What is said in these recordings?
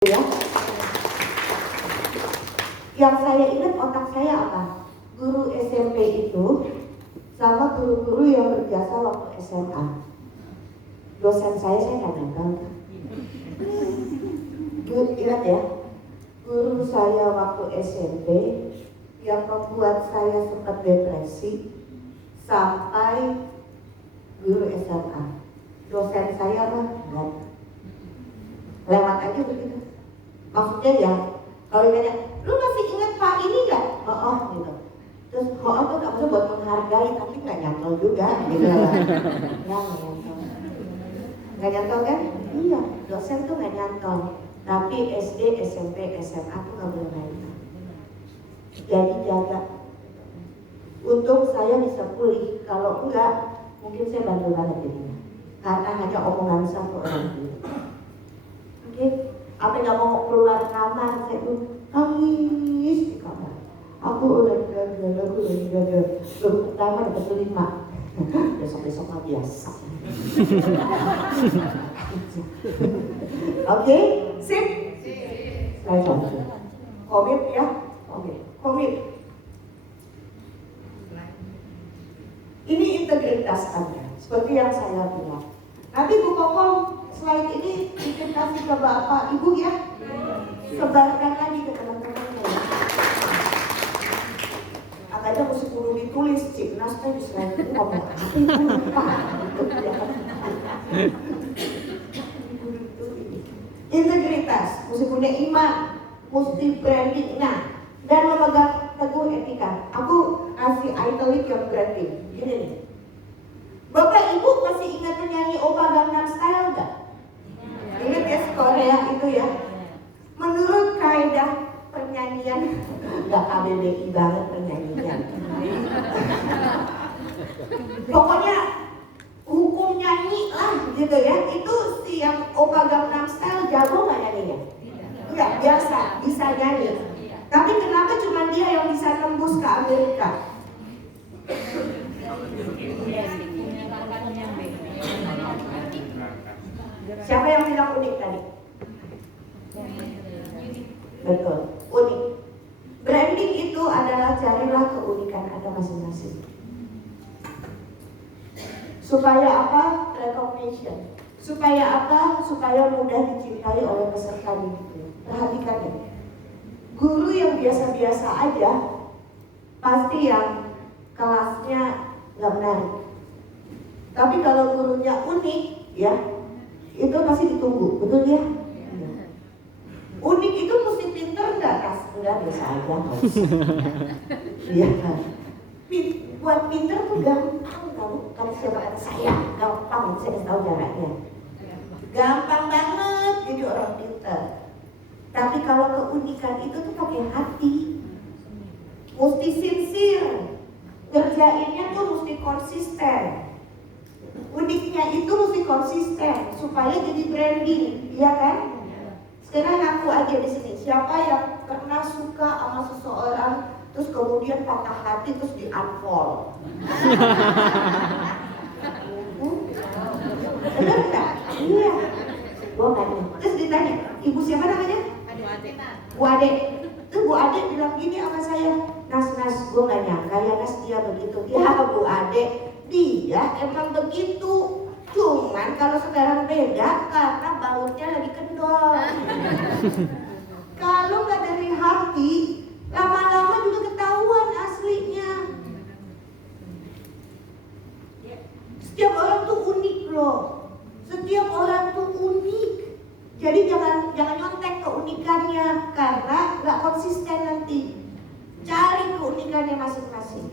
ya. Yang saya ingat otak saya apa? Guru SMP itu sama guru-guru yang berjasa waktu SMA. Dosen saya nggak nyangka. Ingat ya, guru saya waktu SMP yang membuat saya sempat depresi sampai guru SMA. Dosen saya mah enggak. Lewat aja begitu. Maksudnya ya, kalau ditanya, lu masih ingat Pak ini nggak? Oh, gitu. Terus tuh nggak bisa buat menghargai, tapi nggak nyantol juga, gitu. Nggak nyantol kan? Iya, dosen tuh nggak nyantol. Tapi SD, SMP, SMA tuh nggak boleh main. Jadi jaga. Untung saya bisa pulih. Kalau enggak, mungkin saya bandel banget jadinya. Karena hanya omongan satu orang itu. Oke, apa nggak mau keluar kamar, saya tuh nangis di kamar. Aku udah gagal. Baru pertama dapat 5. Besok mah biasa. Oke, sip. Saya coba. Komit ya. Oke, komit. Ini integritas Anda, seperti yang saya bilang. Nanti Bu Kokom slide ini bikin kasih ke Bapak Ibu ya. Sebarkan lagi ke teman-temannya. Agaknya mesti perlu ditulis, Cik Nasnya di slide ini ngomong apa itu lupa. Integritas, mesti punya iman, mesti branding, dan memegang teguh etika. Aku kasih italic yang branding. Gini nih. Bapak Ibu masih ingat penyanyi Oppa Gangnam Style nggak? Ingat ya, Korea itu ya. Menurut kaidah penyanyian, nggak KBBI banget penyanyian. Pokoknya hukum nyanyi lah gitu ya. Itu si yang Oppa Gangnam Style jago nggak nyanyinya? Enggak, biasa, bisa nyanyi. Tapi kenapa cuma dia yang bisa nembus ke Amerika? Siapa yang bilang unik tadi? Betul, unik. Branding itu adalah carilah keunikan Anda masing-masing. Supaya apa? Recognition. Supaya apa? Supaya mudah dicintai oleh peserta didik. Perhatikan ya. Guru yang biasa-biasa aja pasti yang kelasnya nggak menarik. Tapi kalau gurunya unik, ya itu pasti ditunggu, betul ya? Unik itu mesti pinter nggak? Enggak, biasa aja. Iya kan? Buat pinter tuh gampang tahu. Kalau siapa kata saya, gampang. Saya kasih tahu caranya. Gampang banget jadi orang pinter. Tapi kalau keunikan itu tuh pakai hati, mesti sincere, kerjainnya tuh mesti konsisten. Uniknya itu mesti konsisten supaya jadi branding, iya kan? Sekarang aku aja di sini, siapa yang pernah suka sama seseorang terus kemudian patah hati terus di unfollow? Bener nggak? Iya. Gua nggak. Terus ditanya, ibu siapa namanya? Bu Ade. Terus Bu Ade bilang gini sama saya, Nas, gue nggak nyangka ya Nas dia begitu. Ya Bu Ade, dia emang begitu. Cuman kalau sekarang beda karena bautnya lagi kendor. Kalau nggak dari hati, lama-lama juga ketahuan aslinya. Setiap orang tuh unik loh. Setiap orang tuh unik. Jadi jangan nyontek keunikannya karena nggak konsisten nanti. Cari keunikannya masing-masing.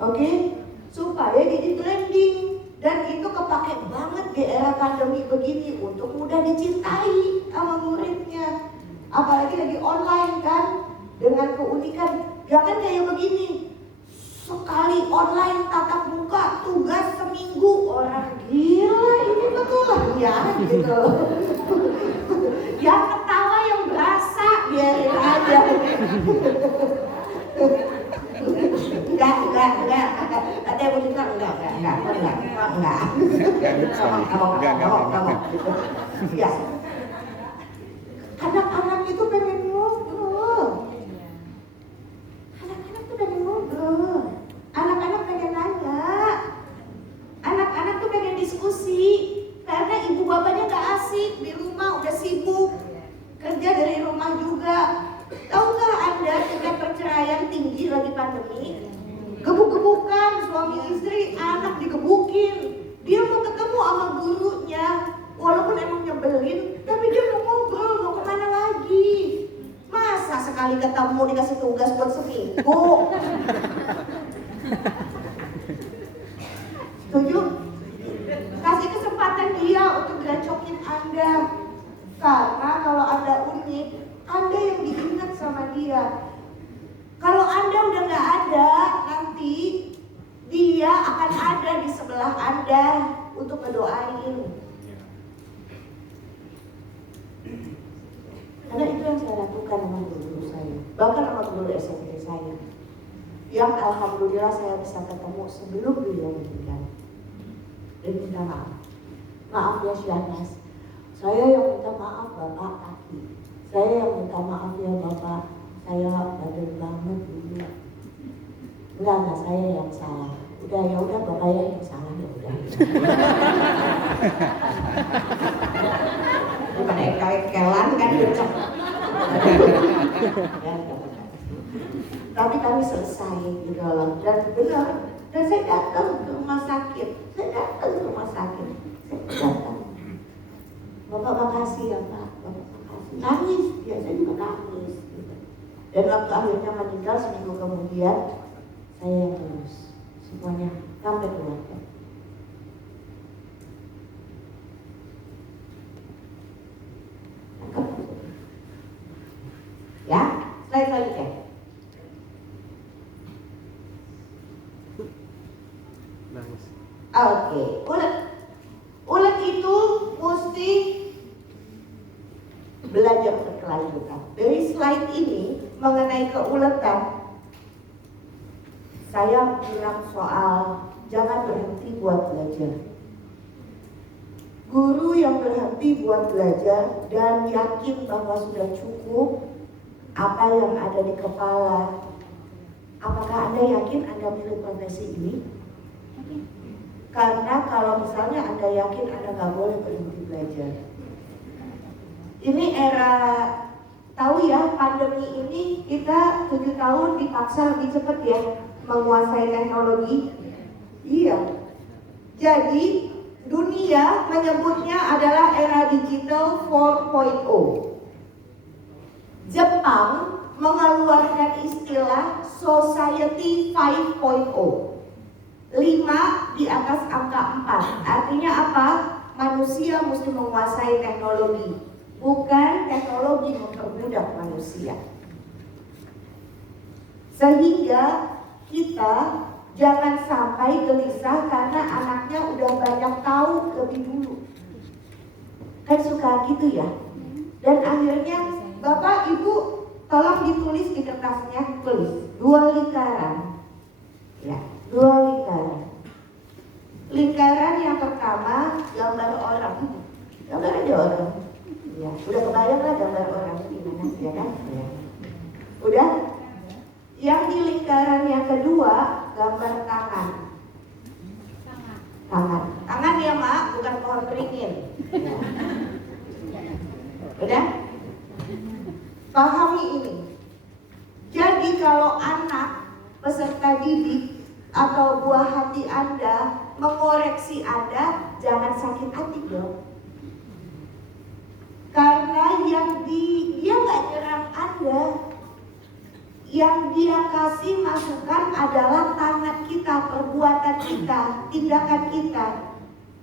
Oke? Supaya jadi trending. Dan itu kepake banget di era pandemi begini untuk mudah dicintai sama muridnya. Apalagi lagi online kan, dengan keunikan. Jangan kayak begini, sekali online tatap muka, tugas seminggu, orang gila ini betulan ya gitu. Yang ketawa yang berasa, biarin aja. Enggak. Ada yang begitu enggak. Ya. Tahukah Anda tingkat perceraian tinggi lagi pandemi? Gebuk-gebukan suami istri, anak digebukin. Dia mau ketemu sama gurunya, walaupun emang nyebelin, tapi dia mau ngobrol, mau kemana lagi? Masa sekali ketemu dikasih tugas buat seminggu? Setuju? Kasih kesempatan dia untuk gacokin Anda. Karena kalau Anda unik, Anda yang diingat sama dia. Kalau Anda udah gak ada, nanti dia akan ada di sebelah Anda untuk ngedoain. Karena itu yang saya lakukan sama guru saya, bahkan sama guru SMP saya, yang alhamdulillah saya bisa ketemu sebelum beliau meninggal. Dan minta maaf. Maaf ya Syahnas, saya yang minta maaf Bapak Aki. Saya yang minta maaf ya Bapak, saya bandel banget dulu. Enggak, saya yang salah. Ya udah Bapak yang salah ya udah. Bukan ekel-ekelan kan becek. Tapi kami selesai di dalam dan benar. Dan saya datang ke rumah sakit. Saya datang. Bapak makasih ya Pak. Bapak makasih. Nangis, biasanya juga nangis. Gitu. Dan waktu akhirnya meninggal seminggu kemudian, saya yang terus semuanya sampai keluarga. Ya, slide selanjutnya. Oke, ulet itu mesti belajar berkelanjutan. Dari slide ini mengenai keuletan, saya bilang soal jangan berhenti buat belajar. Guru yang berhenti buat belajar dan yakin bahwa sudah cukup apa yang ada di kepala. Apakah Anda yakin Anda pilih profesi ini? Karena kalau misalnya Anda yakin Anda nggak boleh berhenti belajar. Ini era, tahu ya, pandemi ini kita 7 tahun dipaksa lebih cepat ya menguasai teknologi. Iya. Jadi dunia menyebutnya adalah era digital 4.0. Jepang mengeluarkan istilah society 5.0. 5 di atas angka 4. Artinya apa? Manusia mesti menguasai teknologi, bukan teknologi memperbudak manusia. Sehingga kita jangan sampai gelisah karena anaknya udah banyak tahu lebih dulu. Kan suka gitu ya. Dan akhirnya Bapak Ibu tolong ditulis di kertasnya, tulis 2 lingkaran. Ya, 2 lingkaran. Lingkaran yang pertama gambar orang. Gambar aja orang. Ya, udah kebayang lah gambar orang gimana ya kan? Ya. Udah? Yang di lingkaran yang kedua gambar tangan. Tangan ya Mak, bukan pohon beringin. Ya. Udah? Pahami ini. Jadi kalau anak peserta didik atau buah hati Anda mengoreksi Anda, jangan sakit hati dong. Karena yang dia nggak nyerang Anda, yang dia kasih masukan adalah tangan kita, perbuatan kita, tindakan kita,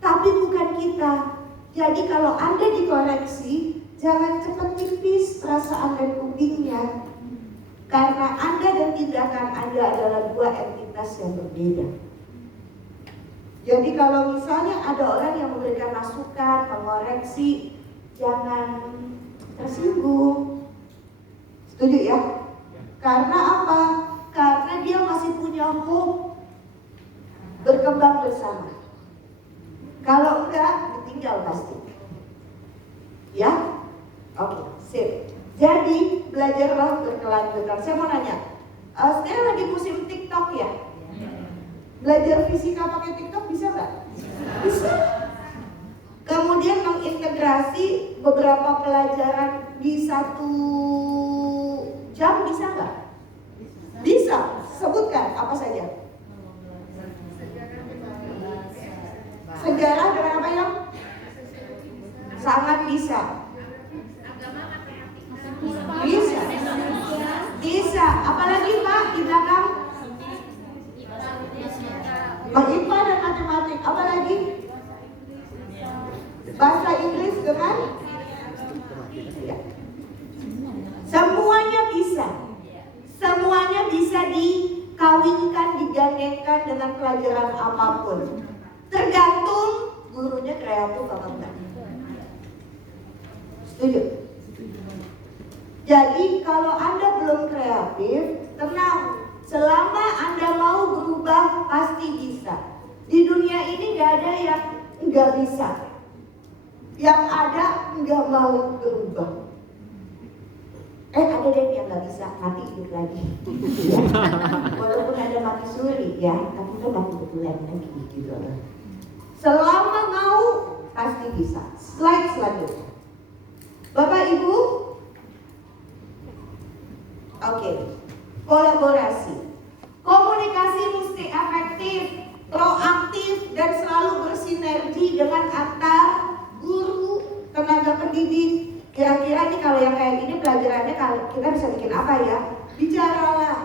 tapi bukan kita. Jadi kalau Anda dikoreksi, jangan cepat tipis perasaan dan kubingnya. Karena Anda dan tindakan Anda adalah 2 entitas yang berbeda. Jadi kalau misalnya ada orang yang memberikan masukan, mengoreksi, jangan tersinggung. Setuju ya? Karena apa? Karena dia masih punya hope berkembang bersama. Kalau enggak, ditinggal pasti. Ya? Oke, sip. Jadi belajarlah berkelanjutan. Saya mau nanya, sekarang lagi musim TikTok ya? Belajar fisika pakai TikTok bisa nggak? Bisa. Kemudian mengintegrasi beberapa pelajaran di satu Jam bisa nggak? Bisa. Sebutkan apa saja. Sejarah dengan apa yang? Sangat bisa. Bisa. Bisa. Apalagi Pak di belakang? IPA dan matematik. Apalagi? Bahasa Inggris dengan? Ya. Semuanya bisa. Semuanya bisa dikawinkan, digandengkan dengan pelajaran apapun. Tergantung gurunya kreatif apa enggak. Setuju? Jadi kalau Anda belum kreatif, tenang. Selama Anda mau berubah, pasti bisa. Di dunia ini gak ada yang nggak bisa. Yang ada nggak mau berubah. Ada deh yang nggak bisa mati hidup lagi. Ya. Walaupun ada mati suri ya, tapi kan mati betulan lagi gitu. Selama mau pasti bisa. Slide selanjutnya. Bapak Ibu, oke. Kolaborasi. Komunikasi mesti efektif, proaktif dan selalu bersinergi dengan antar guru, tenaga pendidik. Kira-kira nih kalau yang kayak gini pelajarannya kita bisa bikin apa ya? Bicaralah.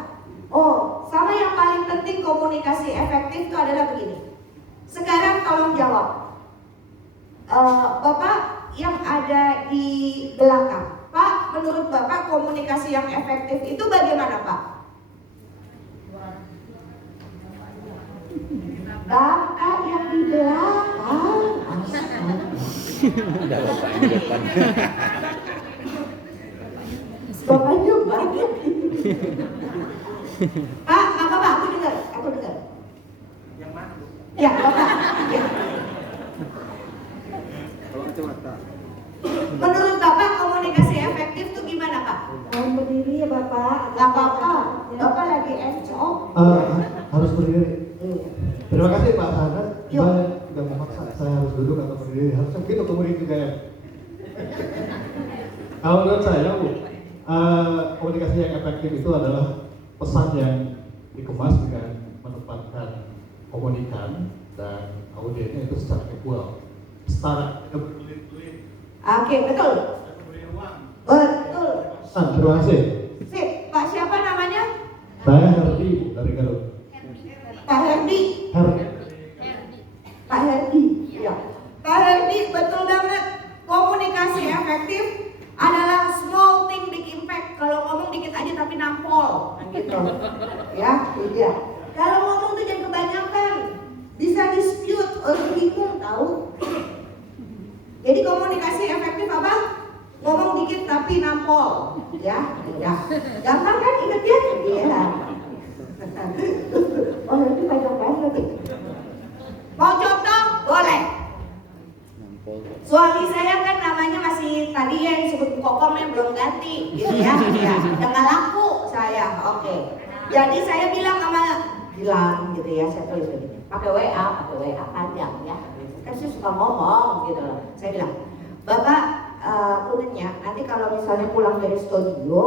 Oh, sama yang paling penting komunikasi efektif itu adalah begini. Sekarang tolong jawab. Bapak yang ada di belakang, Pak, menurut Bapak komunikasi yang efektif itu bagaimana, Pak? Bapak yang di belakang. Ada bapak di depan. Bapaknya banyak. Pak, apa Pak? Aku dengar. Yang mana, Bu? Ya, Bapak. Ya. Kalau kacamata. Menurut Bapak komunikasi efektif itu gimana, Pak? Mohon berdiri ya Bapak. Gak apa-apa. Bapak lagi encok. Harus berdiri. Terima kasih Pak Sahadat. Yuk. Saya tidak memaksa saya harus duduk atau berdiri. Harusnya begitu kemudian juga ya. Kalau menurut saya Bu, komunikasi yang efektif itu adalah pesan yang dikemas dengan menempatkan komunikan dan audiennya itu secara equal, setara. Oke, betul. Betul. Terima kasih. Sip, Pak siapa namanya? Saya Herdi dari Garut. Pak Herdi. Pak Herdi. Ya. Pak Herdi, betul banget. Komunikasi efektif adalah small thing big impact. Kalau ngomong dikit aja tapi nampol, gitu. Ya, iya. Kalau ngomong tuh jangan kebanyakan. Bisa dispute, orang bingung tahu. Jadi komunikasi efektif apa? Ngomong dikit tapi nampol, ya. Gampang kan ingetnya? Iya. Oh, nanti banyak banget. Mau contoh? Boleh. Suami saya kan namanya masih tadi ya disebut kokomnya belum ganti, gitu ya. Ya, udah nggak laku saya. Oke. Jadi saya bilang gitu ya, saya tulis begini. Pakai WA panjang ya. Kan saya suka ngomong gitu loh. Saya bilang, Bapak puntennya nanti kalau misalnya pulang dari studio,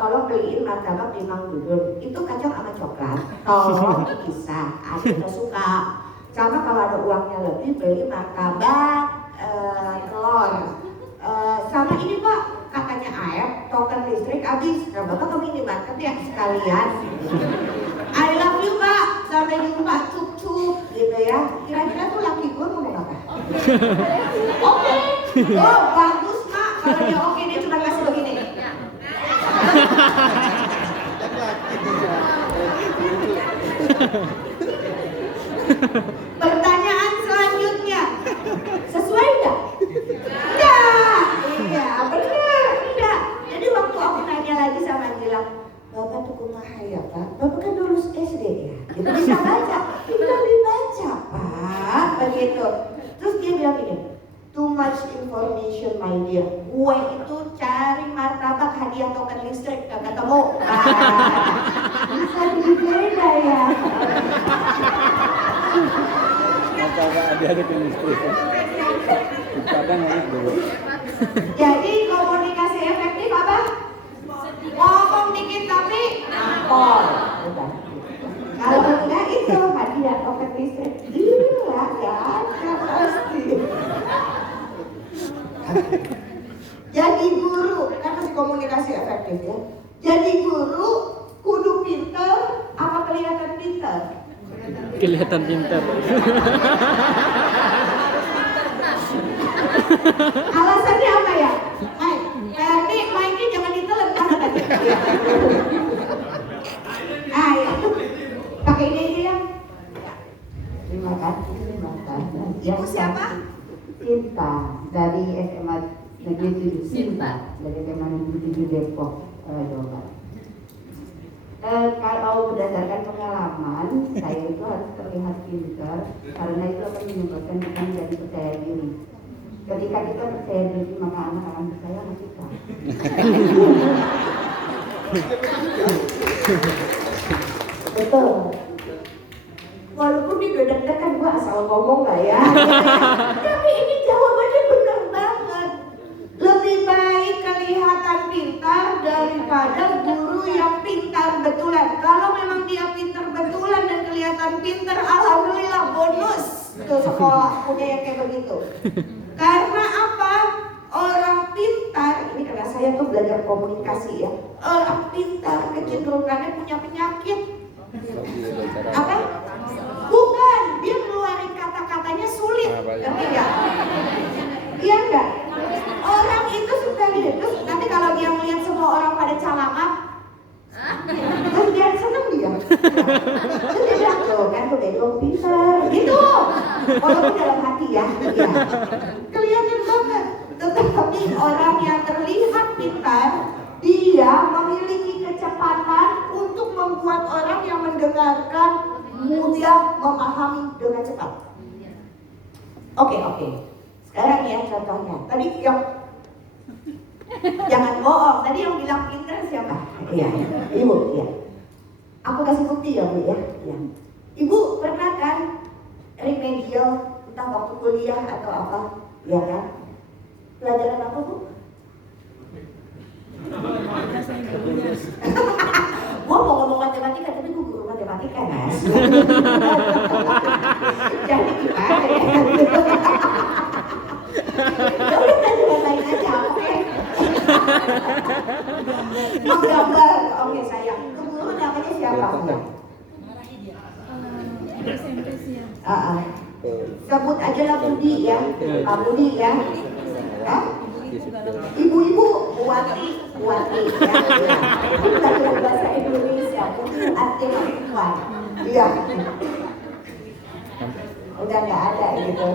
tolong beliin martabak di Mang Dudun. Itu kacang sama coklat. Tolong bisa, adik suka. Sama kalau ada uangnya lebih beli martabak, telur. Sama ini Pak, katanya AF, token listrik habis. Nah Bapak ke minimarket ya sekalian. I love you Pak, sampai jumpa cup-cup gitu ya. Kira-kira tuh laki gue ngomong apa? Oke. Oh bagus Mak, kalau dia oke dia cuma kasih begini. Pertanyaan selanjutnya, sesuai nggak? Enggak. Iya benar, enggak. Jadi waktu aku nanya lagi sama Gilang, Bapak tuh kumaha ya Pak? Bapak kan lulus SD ya, gitu bisa baca. Tinggal dibaca Pak, begitu. Terus dia bilang gini, too much information my dear. Gue itu cari martabak hadiah token listrik gak ketemu. Bisa dibeda ya. Martabak ada ke listrik. Kadang enak dulu. Jadi komunikasi efektif apa? Ngomong komunikasi efektif ya. Jadi guru kudu pinter apa kelihatan pinter? Kelihatan pintar. Alasannya apa ya? Ini mainnya jangan ditelan banget aja. Ya. Pakai ini aja ya. Terima kasih. Ibu siapa? Sinta dari SMA Negeri 7 Sinta dari SMA Negeri 7 Depok, Jawa Barat. Kalau berdasarkan pengalaman, saya itu harus terlihat pintar karena itu akan menyebabkan kita menjadi percaya diri. Ketika kita percaya diri, maka anak akan percaya sama kita. Betul. Walaupun dia udah deg-degan, gua asal ngomong gak ya? Tapi ini jawabannya benar banget. Lebih baik kelihatan pintar daripada guru yang pintar betulan. Kalau memang dia pintar betulan dan kelihatan pintar, alhamdulillah bonus ke sekolah punya yang kayak begitu. Karena apa? Orang pintar, ini karena saya tuh belajar komunikasi ya. Orang pintar kecenderungannya punya penyakit. Apa? Bukan, dia ngeluarin kata-katanya sulit, ngerti nggak? Iya nggak? Orang itu suka lihat, terus nanti kalau dia melihat semua orang pada calamak, terus dia seneng dia. Terus dia bilang, tuh kan tuh bego pintar, gitu. Walaupun dalam hati ya, iya. Kelihatan banget. Tetapi orang yang terlihat pintar, dia memiliki kecepatan untuk membuat orang yang mendengarkan mudah memahami dengan cepat. Oke. Sekarang ya contohnya. Tadi yang jangan bohong. Tadi yang bilang pintar siapa? Iya, Ibu. Iya. Aku kasih bukti ya, Bu ya. Iya. Ibu pernah kan remedial entah waktu kuliah atau apa? Ya kan? Pelajaran apa, Bu? Gua mau ngomong matematika tapi gua guru matematika, Mas. Jadi gimana ya? Ya udah pelajaran lain aja, oke? Menggambar, oke sayang. Itu guru namanya siapa? Sebut aja lah Budi ya, Pak Budi ya. Ibu-ibu Buati ya. Belajar bahasa Indonesia, Budi artinya perempuan. Iya. Udah nggak ada gitu.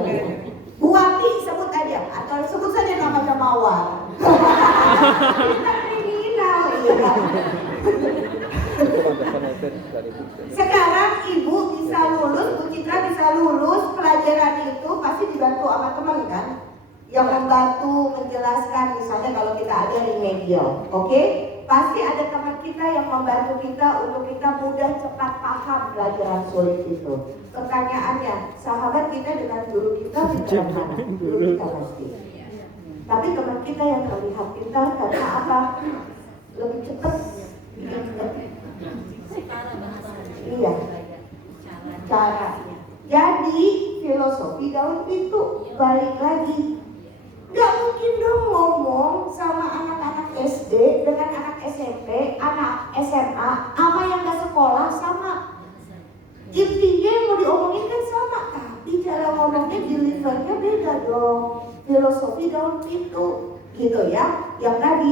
Buati sebut aja atau sebut saja namanya Mawar. Kita kriminal ya. Sekarang ibu bisa lulus, Bu Citra bisa lulus pelajaran itu pasti dibantu sama teman kan? Yang membantu menjelaskan, misalnya kalau kita ada remedial, oke? Pasti ada teman kita yang membantu kita untuk kita mudah cepat paham pelajaran sulit itu. Pertanyaannya, sahabat kita dengan guru kita pintar mana? Guru kita pasti. Tapi teman kita yang terlihat pintar karena apa? Lebih cepat. Iya. Cara. Jadi filosofi daun pintu balik lagi. Gak mungkin dong ngomong sama anak-anak SD dengan anak SMP, anak SMA, sama yang gak sekolah sama. Intinya yang mau diomongin kan sama, tapi cara ngomongnya delivernya beda dong. Filosofi daun pintu, gitu ya. Yang tadi,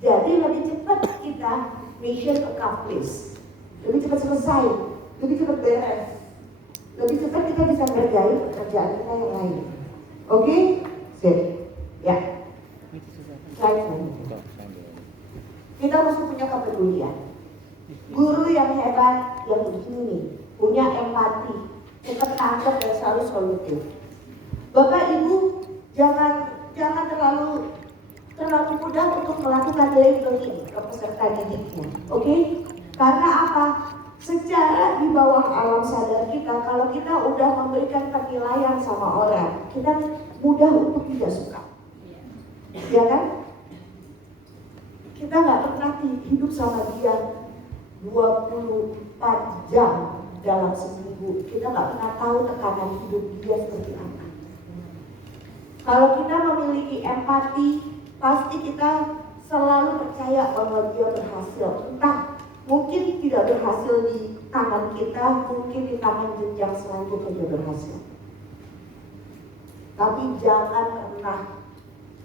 jadi lebih cepat kita mission accomplished, lebih cepat selesai, lebih cepat beres, lebih cepat kita bisa ngerjain pekerjaan kita yang lain. Oke? Sip. Ya, kita mesti punya kepedulian. Guru yang hebat, yang begini, punya empati, cepat tangkap dan selalu solutif. Bapak Ibu jangan terlalu mudah untuk melakukan labeling ke peserta didiknya, oke? Karena apa? Secara di bawah alam sadar kita, kalau kita udah memberikan penilaian sama orang, kita mudah untuk tidak suka. Ya kan? Kita nggak pernah hidup sama dia 24 jam dalam seminggu. Kita nggak pernah tahu tekanan hidup dia seperti apa. Kalau kita memiliki empati, pasti kita selalu percaya bahwa dia berhasil. Entah, mungkin tidak berhasil di tangan kita, mungkin di tangan jenjang selanjutnya dia berhasil. Tapi jangan pernah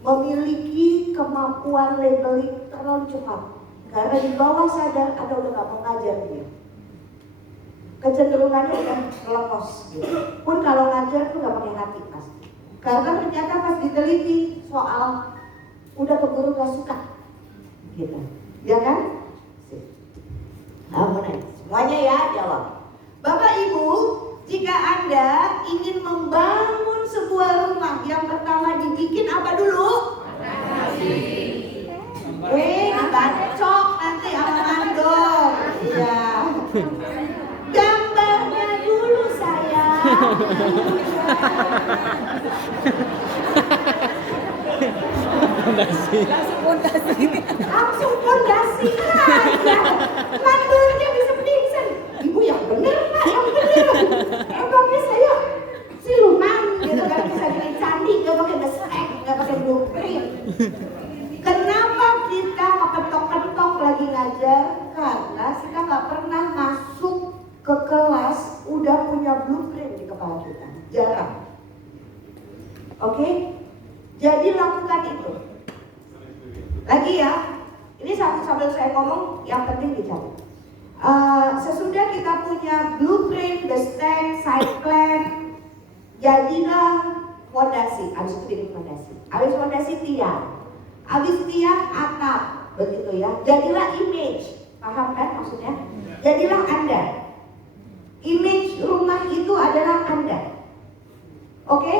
memiliki kemampuan labeling terlalu cepat. Karena di bawah sadar Anda udah gak mengajar dia. Kecenderungannya udah melepos gitu. Pun kalau ngajar tuh gak pakai hati pasti. Karena ternyata pas diteliti soal udah keburu gak suka gitu. Ya kan? Semuanya ya jawab. Bapak Ibu, jika Anda ingin membangun sebuah rumah, yang pertama dibikin apa dulu? Bacok nanti sama mandor. Iya. Gambarnya dulu sayang. Langsung pondasi aja. Mandornya bisa pingsan. Ibu yang bener Pak, yang bener. Emangnya saya siluman gitu kan, bisa bikin candi gak pakai bestek, gak pakai blueprint. Kenapa kita kepentok-pentok lagi ngajar? Karena kita gak pernah masuk ke kelas udah punya blueprint di kepala kita. Jarang. Oke? Jadi lakukan itu. Lagi ya, ini sambil saya ngomong yang penting dicatat. Sesudah kita punya blueprint, the stack, site plan, jadilah fondasi. Habis itu bikin fondasi. Habis fondasi tiang. Habis tiang atap, begitu ya. Jadilah image, paham kan maksudnya? Jadilah Anda. Image rumah itu adalah Anda. Oke?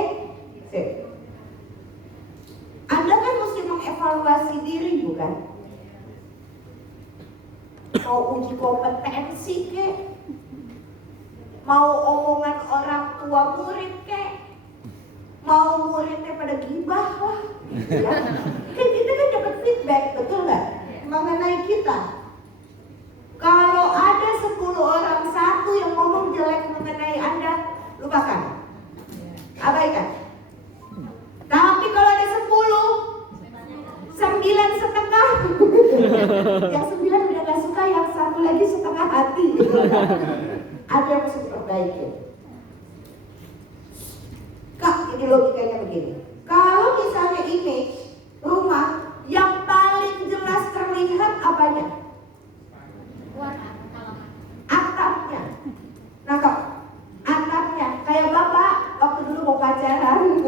Sip. Anda kan mesti mengevaluasi diri, bukan? Mau uji kompetensi kek? Mau omongan orang tua murid kek? Mau muridnya pada gibah lah? Ya. Kan kita kan dapat feedback, betul nggak? Mengenai kita. Kalau ada 10 orang, satu yang ngomong jelek mengenai Anda, lupakan. Abaikan. Tapi kalau ada 10, 9,5. Yang 9 udah gak suka, yang satu lagi setengah hati. Ada yang mesti diperbaiki. Kak, ini logikanya begini. Kalau misalnya image rumah yang paling jelas terlihat apanya? Atapnya. Nah kok atapnya kayak bapak waktu dulu mau pacaran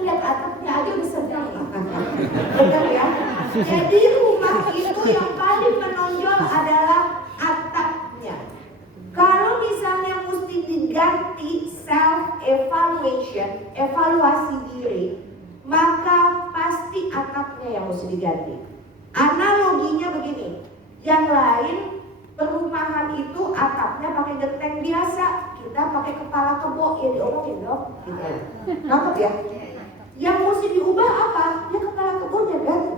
lihat atapnya aja udah senang. Benar ya? Jadi rumah itu yang paling menonjol adalah atapnya. Kalau misalnya mesti diganti self evaluation, evaluasi diri, maka pasti atapnya yang mesti diganti. Analoginya begini, yang lain perumahan itu atapnya pakai genteng biasa, kita pakai kepala kebo, ya diomongin dong, gitu. Nangkep ya? Yang mesti diubah apa? Ya kepala kebonya ganti.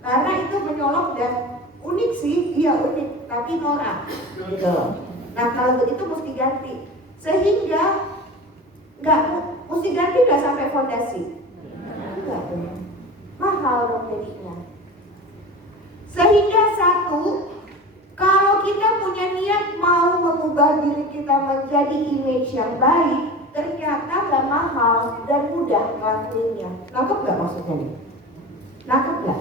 Karena itu menyolok dan unik sih, iya unik, tapi norak, gitu. Nah kalau begitu mesti ganti, sehingga nggak mesti ganti nggak sampai fondasi, enggak dong, mahal dong jadinya. Sehingga satu, kalau kita punya niat mau mengubah diri kita menjadi image yang baik, ternyata gak mahal dan mudah ngelakuinnya. Nangkep gak maksudnya nih? Nangkep gak?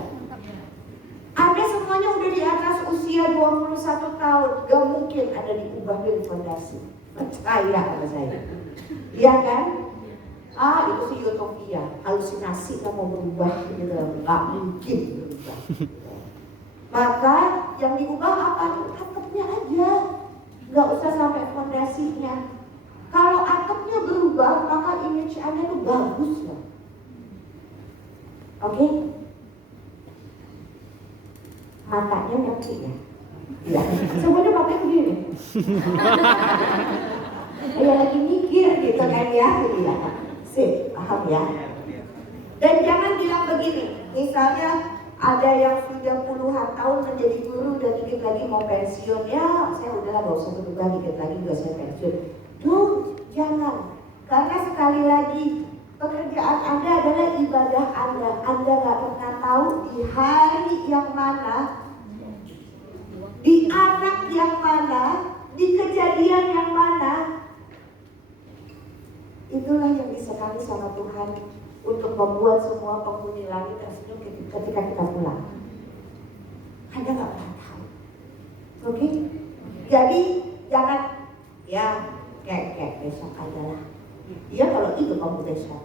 Anda semuanya udah di atas usia 21 tahun, gak mungkin ada diubah dari fondasi. Percaya sama saya. Iya kan? Itu sih utopia, halusinasi gak mau berubah gitu, gak mungkin berubah. Maka yang diubah apa? Atapnya aja, nggak usah sampai fondasinya. Kalau atapnya berubah, maka image Anda itu bagus loh. Oke? Matanya ngerti ya? Iya. Semuanya matanya begini. Ya lagi mikir gitu kan ya? Iya. Sip, paham ya? Dan jangan bilang begini, misalnya ada yang sudah puluhan tahun menjadi guru dan dikit lagi mau pensiun, ya saya udahlah gak usah berubah, dikit lagi juga saya pensiun. Jangan, karena sekali lagi pekerjaan Anda adalah ibadah Anda. Anda gak pernah tahu di hari yang mana, di anak yang mana, di kejadian yang mana. Itulah yang disekali sama Tuhan untuk membuat semua penghuni langit tersenyum ketika kita pulang. Anda nggak pernah tahu. Oke? Jadi jangan ya kayak besok aja lah. Ya kalau itu kamu besok.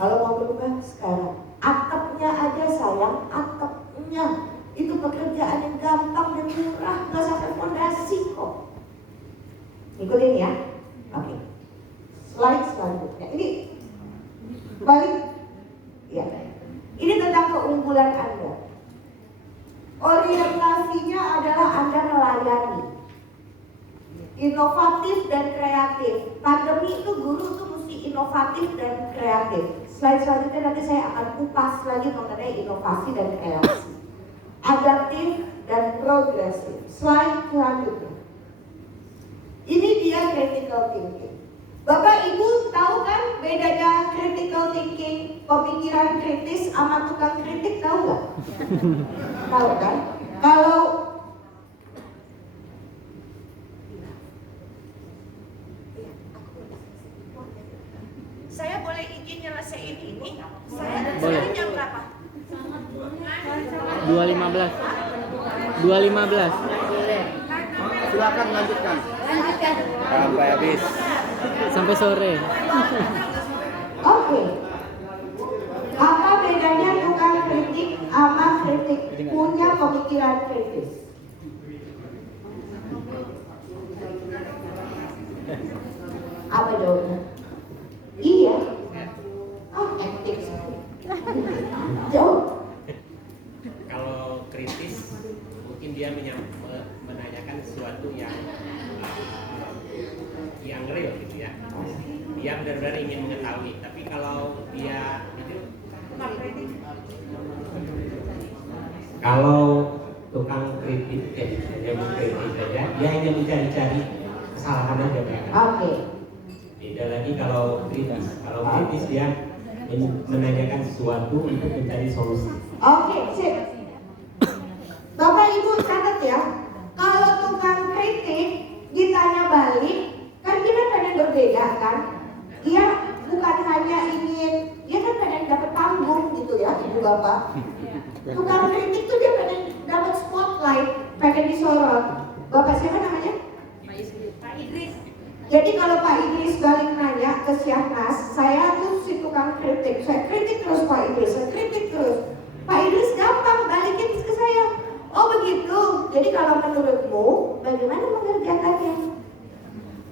Kalau mau berubah sekarang, atapnya aja sayang, atapnya itu pekerjaan yang gampang dan murah, nggak sampai fondasi kok. Ikutin ya. Oke. Slide selanjutnya. Ini balik. Ya. Ini tentang keunggulan Anda. Orientasinya adalah Anda melayani. Inovatif dan kreatif. Pandemi itu guru tuh mesti inovatif dan kreatif. Slide selanjutnya nanti saya akan kupas lagi mengenai inovasi dan kreasi. Adaptif dan progresif. Slide selanjutnya. Ini dia critical thinking. Bapak Ibu tahu kan bedanya critical thinking, pemikiran kritis sama tukang kritik, tahu nggak? Tahu kan? Kalau saya boleh izin nyelesain ini, saya Boleh. jam berapa? 2.15. 2.15. Silakan lanjutkan. Sampai habis. Sampai sore. Oke. Apa bedanya tukang kritik sama kritik punya pemikiran kritis? Apa jawabannya? Iya. Oh, etik. Jauh. Kalau kritis mungkin dia menanyakan sesuatu yang real gitu ya. Dia benar-benar ingin mengetahui. Tapi kalau dia itu kalau tukang kritik hanya mengkritik saja, dia hanya mencari-cari kesalahan aja kan. Oke. Beda lagi kalau kritis. Kalau kritis dia menanyakan sesuatu untuk mencari solusi. Oke, sip. Bapak Ibu catat ya. Kalau tukang kritik ditanya balik, kan kita pengen berbeda kan? Dia bukan hanya ingin, dia kan pengen dapat panggung gitu ya, Ibu Bapak. Tukang kritik tuh dia pengen dapat spotlight, pengen disorot. Bapak siapa namanya? Pak Idris. Jadi kalau Pak Idris balik nanya ke Syahnas, saya tuh si tukang kritik. Saya kritik terus Pak Idris, saya kritik terus. Pak Idris gampang balikin ke saya. Oh begitu. Jadi kalau menurutmu bagaimana mengerjakannya?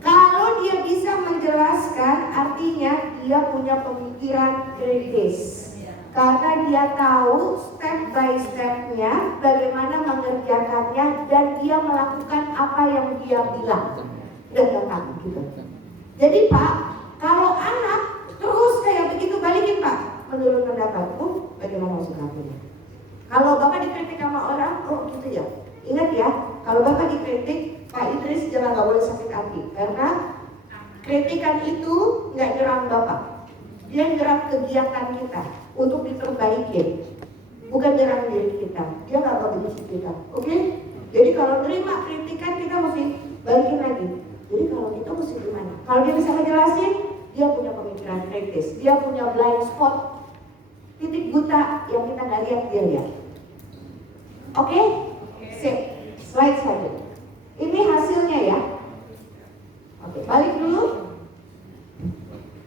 Kalau dia bisa menjelaskan, artinya dia punya pemikiran kritis. Karena dia tahu step by stepnya bagaimana mengerjakannya dan dia melakukan apa yang dia bilang. Dan gampang gitu. Jadi Pak, kalau anak terus kayak begitu balikin Pak. Menurut pendapatku, bagaimana sikapnya? Kalau Bapak dikritik sama orang, oh gitu ya. Ingat ya, kalau Bapak dikritik, Pak Idris jangan nggak boleh sakit hati. Karena kritikan itu nggak nyerang Bapak. Dia nyerang kegiatan kita untuk diperbaiki. Bukan nyerang diri kita. Dia nggak mau benci kita. Oke? Jadi kalau terima kritikan kita mesti balikin lagi. Jadi kalau itu mesti gimana? Kalau dia bisa ngejelasin, dia punya pemikiran kritis. Dia punya blind spot. Titik buta yang kita nggak lihat dia lihat. Oke? Sip. Slide saja. Ini hasilnya ya. Oke, balik dulu.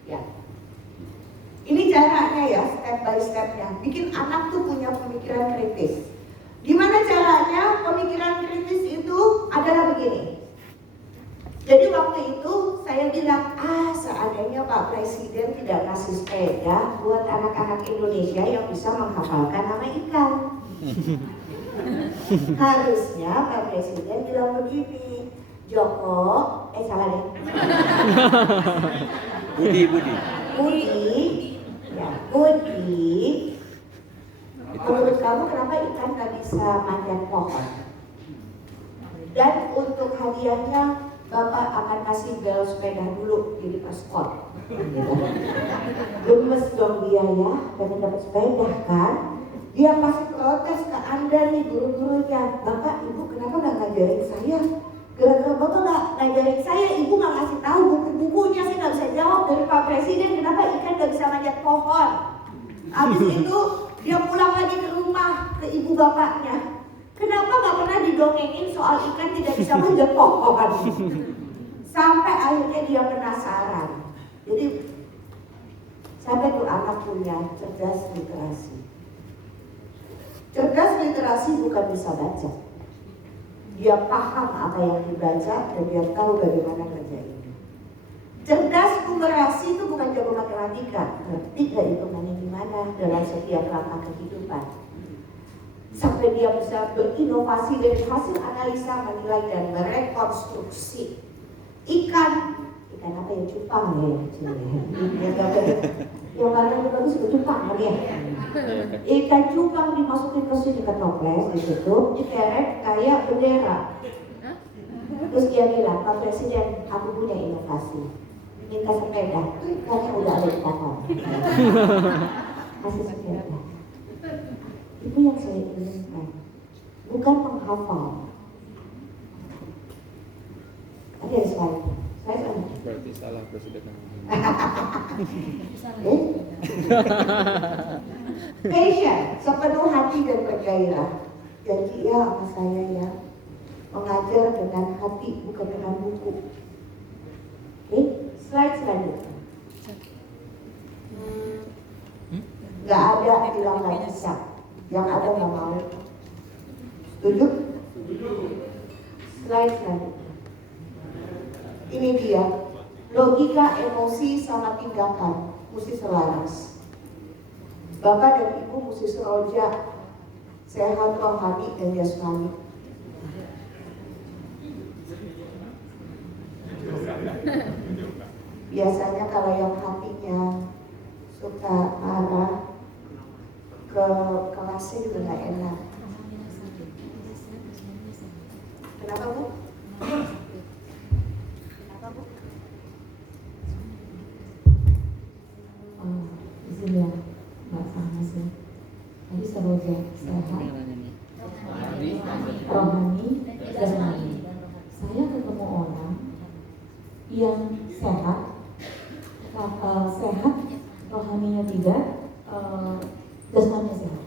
Ya. Ini caranya ya, step by stepnya. Bikin anak tuh punya pemikiran kritis. Gimana caranya? Pemikiran kritis itu adalah begini. Jadi waktu itu saya bilang, seandainya Pak Presiden tidak kasih sepeda buat anak-anak Indonesia yang bisa menghafalkan nama ikan. Harusnya Pak Presiden bilang begini, Joko, salah deh. Budi. Menurut kamu kenapa ikan nggak bisa manjat pohon? Dan untuk hadiahnya Bapak akan kasih bel sepeda dulu di paspor. Gemes dong dia ya, pengen dapat sepeda kan? Dia pasti protes ke tanya, Bapak, Ibu kenapa nggak ngajarin saya? Gara-gara Bapak nggak ngajarin saya, Ibu nggak ngasih tahu buku-bukunya, saya nggak bisa jawab dari Pak Presiden kenapa ikan nggak bisa manjat pohon. Habis itu dia pulang lagi ke rumah ke ibu bapaknya. Kenapa nggak pernah didongengin soal ikan tidak bisa manjat pohon? Sampai akhirnya dia penasaran. Jadi sampai tuh anak punya cerdas literasi. Cerdas literasi bukan bisa baca. Dia paham apa yang dibaca dan dia tahu bagaimana kerjainnya. Cerdas numerasi itu bukan jago matematika, ngerti gak hitungannya gimana dalam setiap langkah kehidupan. Sampai dia bisa berinovasi dari hasil analisa, menilai dan merekonstruksi. Ikan apa ya, cupang ya yang warnanya bagus itu cupang kan ya. Ikan cupang dimasukin ke sini ke toples, ditutup, diterek kayak bendera. Terus dia bilang, Pak Presiden, aku punya inovasi. Minta sepeda, ikannya udah ada di kantor. Kasih sepeda. Itu yang saya inginkan, bukan menghafal. Ada yang slide. Saya sama. Berarti salah Presiden. Passion, sepenuh hati dan bergairah. Janji ya sama saya ya, mengajar dengan hati bukan dengan buku. Oke, slide selanjutnya. Gak ada bilang gak bisa, yang ada gak mau. Setuju? Slide selanjutnya. Ini dia, logika, emosi, sama tindakan mesti selaras. Bapak dan Ibu mesti seroja, sehat rohani dan jasmani. Biasanya kalau yang hatinya suka marah, ke kelasnya juga gak enak. Kenapa Bu? Izin ya, Mbak Sanas ya. Tadi seroja, sehat, rohani, jasmani. Saya ketemu orang yang sehat, rohaninya tidak, jasmaninya sehat.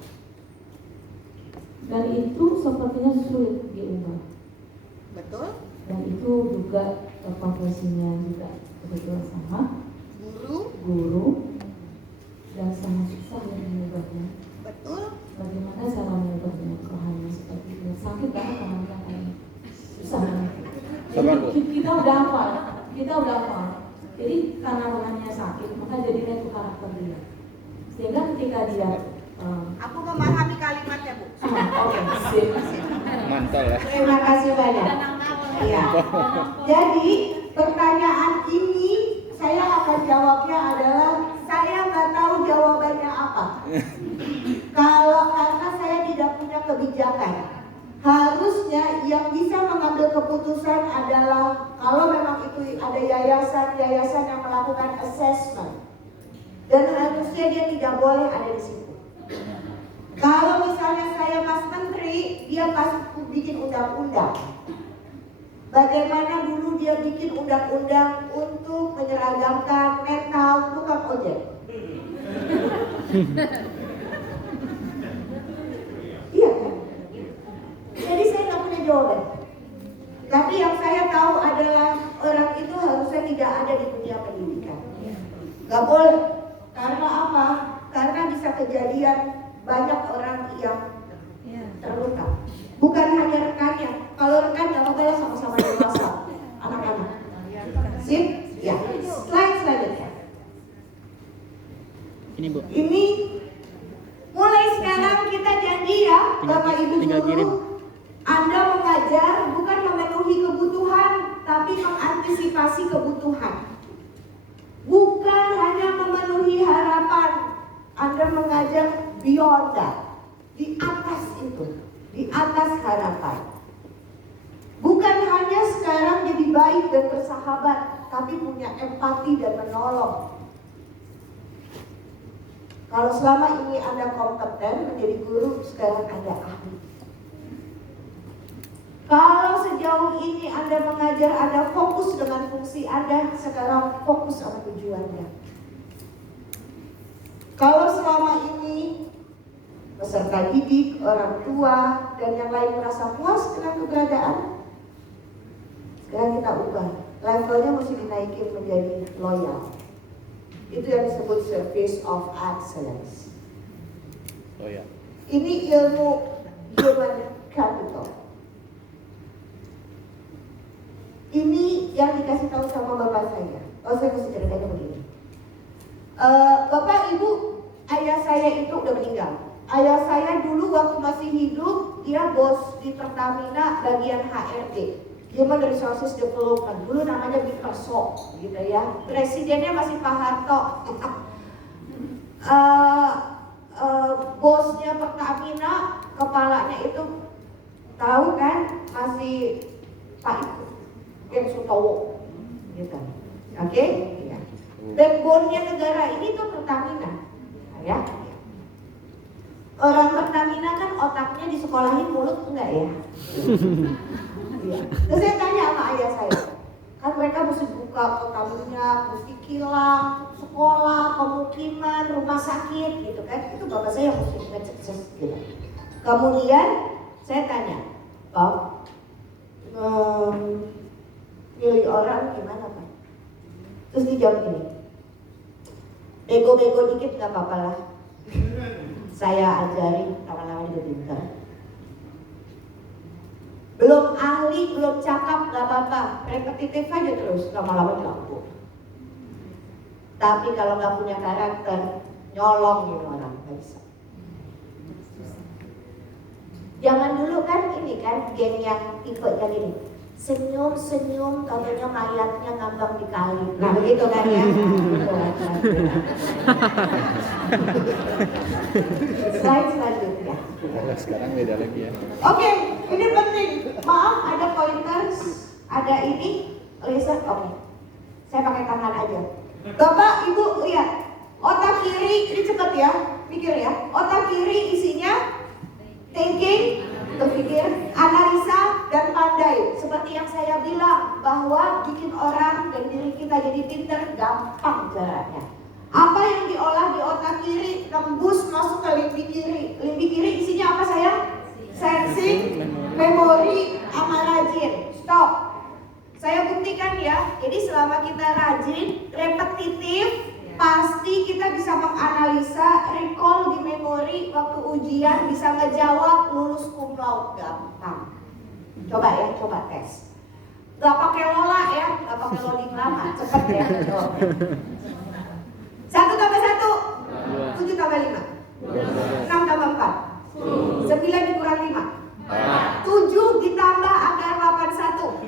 Dan itu sepertinya sulit diubah. Betul? Dan itu juga profesinya juga kebetulan sama guru. Dan sangat susah ya mengubahnya. Betul? Bagaimana cara mengubahnya rohani seperti itu? Sakit banget kadang-kadang, susah banget. Jadi kita udah hafal. Jadi karena rohaninya sakit, maka jadinya itu karakter dia. Sehingga ketika dia Aku memahami kalimatnya, Bu. oke, sip. Mantul ya. Terima kasih banyak. Iya. Jadi pertanyaan ini saya akan jawabnya adalah saya nggak tahu jawabannya apa. Kalau karena saya tidak punya kebijakan, harusnya yang bisa mengambil keputusan adalah kalau memang itu ada yayasan yang melakukan assessment, dan harusnya dia tidak boleh ada di situ. Kalau misalnya saya Mas Menteri, dia pas bikin undang-undang. Bagaimana dulu dia bikin undang-undang untuk menyeragamkan mental tukang ojek. Iya kan? Jadi saya nggak punya jawaban. Tapi yang saya tahu adalah orang itu harusnya tidak ada di dunia pendidikan. Gak boleh. Karena apa? Karena bisa kejadian banyak orang yang terluka. Bukan hanya rekannya. Kalau rekan nggak apa-apa ya, sama-sama dewasa, anak-anak. Sip? Ya. Slide selanjutnya. Ini Bu. Ini mulai sekarang kita janji ya, Bapak Ibu tinggal kirim. guru, Anda mengajar bukan memenuhi kebutuhan, tapi mengantisipasi kebutuhan. Bukan hanya memenuhi harapan, Anda mengajar beyond that, di atas itu, di atas harapan. Bukan hanya sekarang jadi baik dan bersahabat, tapi punya empati dan menolong. Kalau selama ini Anda kompeten menjadi guru, sekarang Anda ahli. tahun ini Anda mengajar, Anda fokus dengan fungsi Anda, sekarang fokus sama tujuannya. Kalau selama ini peserta didik, orang tua, dan yang lain merasa puas dengan keberadaan, sekarang kita ubah. Levelnya mesti dinaikin menjadi loyal. Itu yang disebut service of excellence. Oh ya. Ini ilmu human capital. Ini yang dikasih tahu sama bapak saya. Oh, saya mesti ceritanya begini. Bapak, ibu, ayah saya itu udah meninggal. Ayah saya dulu waktu masih hidup, dia bos di Pertamina bagian HRD, Human Resources Development. Dulu namanya Bikroso, gitu ya. Presidennya masih Pak Harto. Bosnya Pertamina, kepalanya itu tahu kan, masih Pak Ken Sutowo, gitu. Oke? Ya. Backbone-nya negara ini tuh Pertamina, ya. Orang Pertamina kan otaknya disekolahin, mulut enggak ya? Ya. Terus saya tanya sama ayah saya, kan mereka mesti buka Pertamina, mesti kilang, sekolah, pemukiman, rumah sakit, gitu kan? Itu bapak saya yang mesti ngecek gitu. Kemudian saya tanya, Pak, pilih orang gimana Pak? Terus dijawab gini, bego-bego dikit nggak apa-apa lah. Saya ajarin lama-lama juga pintar. Belum ahli, belum cakap nggak apa-apa, repetitif aja terus, lama-lama jago. Tapi kalau nggak punya karakter, nyolong gitu orang, nggak bisa. Jangan dulu kan ini kan geng yang tipenya gini, senyum-senyum katanya mayatnya ngambang di kali. Nah begitu kan ya. Slide selanjutnya. Kalau sekarang beda lagi ya. Oke, ini penting. Maaf, ada pointers, ada ini, laser. Oke, saya pakai tangan aja. Bapak, Ibu lihat, otak kiri ini cepet ya, pikir ya. Otak kiri isinya thinking, berpikir, analisa, dan pandai. Seperti yang saya bilang, bahwa bikin orang dan diri kita jadi pintar gampang caranya. Apa yang diolah di otak kiri tembus masuk ke limbi kiri. Limbi kiri isinya apa sayang? Sensing, memori, sama rajin. Stop. Saya buktikan ya. Jadi selama kita rajin, repetitif, pasti kita bisa menganalisa, recall di memori, waktu ujian bisa ngejawab, lulus cum laude gampang. Coba ya, coba tes. Gak pakai lola ya, gak pakai loading lama, cepet ya. 1 tambah 1, 7 tambah 5, 6 tambah 4, 9 dikurang 5, 7 ditambah akar 81.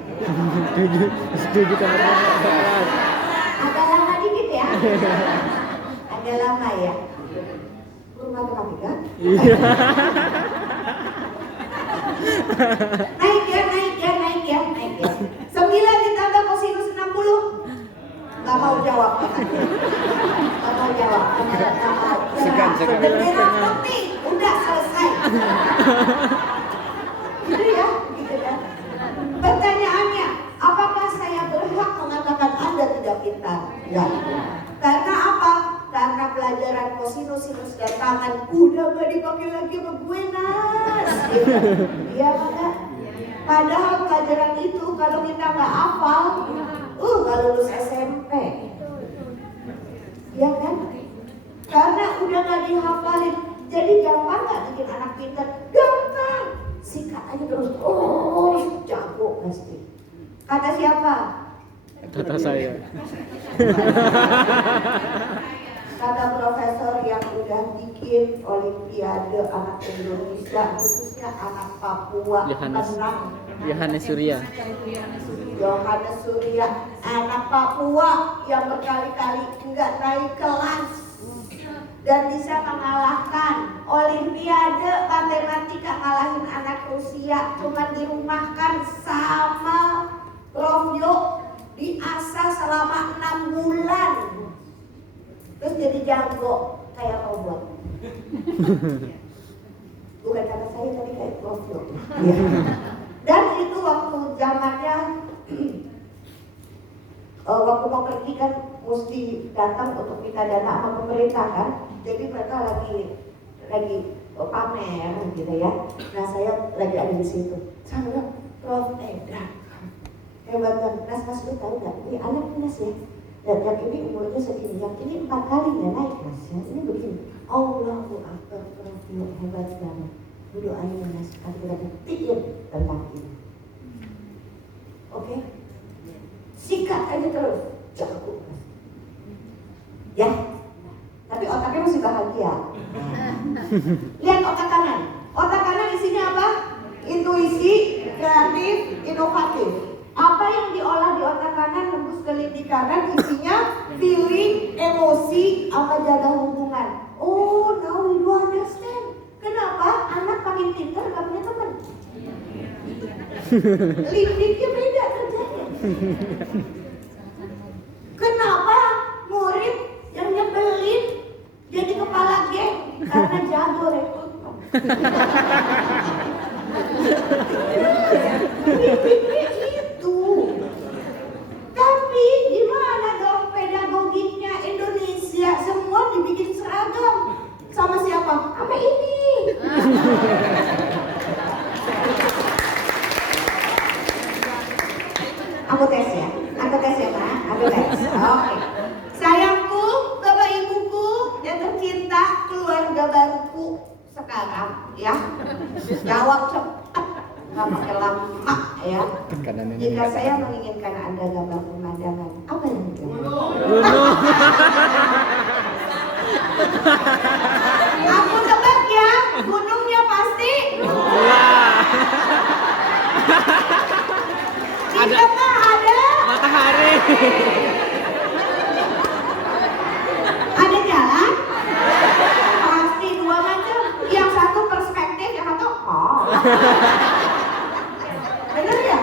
7 tambah 8. Agak lama dikit ya. Agak lama ya. Guru matematika. Iya. Naik ya. 9 ditambah kosinus 60. Gak mau jawab. Gak mau jawab. Segan. Bendera putih, udah selesai. Gitu ya, gitu kan. Pertanyaannya, apakah saya berhak mengatakan Anda tidak pintar? Ya. Karena apa? Karena pelajaran kosinus, sinus, dan tangan udah gak dipakai lagi sama gue, Nas. Gitu. Iya enggak? Padahal pelajaran itu kalau kita nggak hafal, nggak lulus SMP. Iya kan? Karena udah nggak dihafalin. Jadi gampang nggak bikin anak pintar? Gampang. Sikat aja terus, jago pasti. Kata siapa? Kata saya. Kata profesor yang udah bikin Olimpiade anak Indonesia, khususnya anak Papua, menang. Yohanes Surya. Yohanes Surya, anak Papua yang berkali-kali nggak naik kelas dan bisa mengalahkan Olimpiade matematika, ngalahin anak Rusia, cuma dirumahkan sama Prof. Yo, diasah selama 6 bulan. Terus jadi jago kayak robot. Bukan kata saya tadi kayak Prof. Yo. Dan itu waktu zamannya waktu mau pergi kan mesti datang untuk minta dana sama pemerintah kan, jadi mereka lagi pamer gitu ya. Nah saya lagi ada di situ. Saya bilang, Prof Eda, hebat kan. Mas lu tahu nggak? Ini anak Nas ya. Dan yang ini umurnya segini, yang ini 4 kalinya naik Mas ya. Ini begini. Allahu Akbar, Prof hebat banget. Dulu ayo Mas, kita buktiin tentang ini. Oke? Sikat aja terus, jago Mas. Ya. Tapi otaknya masih bahagia. Lihat otak kanan. Otak kanan isinya apa? Intuisi, kreatif, inovatif. Apa yang diolah di otak kanan tembus ke lidi kanan isinya feeling, emosi, apa jaga hubungan. Oh, now you understand. Kenapa anak makin pintar gak punya teman? Lindiknya beda kerjanya. Kenapa murid yang nyebelin jadi kepala geng? Karena jago rekrutmen. Lindiknya itu. Tapi gimana dong pedagogiknya Indonesia? Semua dibikin seragam. Sama siapa? Sama ini. Aku tes ya, Mak. Aku tes. Oke. Sayangku, Bapak Ibuku yang tercinta, keluarga baruku sekarang, ya. Jawab cepat, nggak pakai lama, ya. Jika saya menginginkan Anda gambar pemandangan, apa yang digambar? Gunung. Aku tebak ya, gunungnya pasti. Di tengah ada Matahari. Ada jalan? Pasti 2 macam. Yang satu perspektif, yang satu bener ya?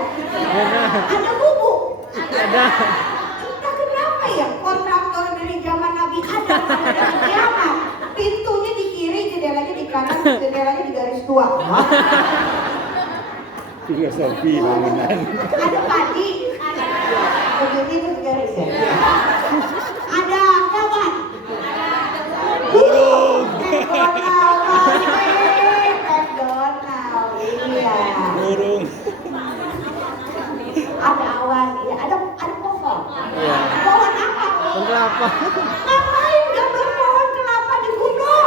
Ada bubuk. Ada. Entah kenapa ya kontraktor dari zaman Nabi Adam sampai dengan kiamat, pintunya di kiri, jendelanya di kanan, jendelanya di garis 2. Filosofi bangunan. Ada padi, ada begini itu garis ya. Ada hewan. Burung. McDonald, iya. Burung. Ada awan, iya. Ada pohon. Iya. Pohon apa? Pohon kelapa. Ngapain gambar pohon kelapa di gunung?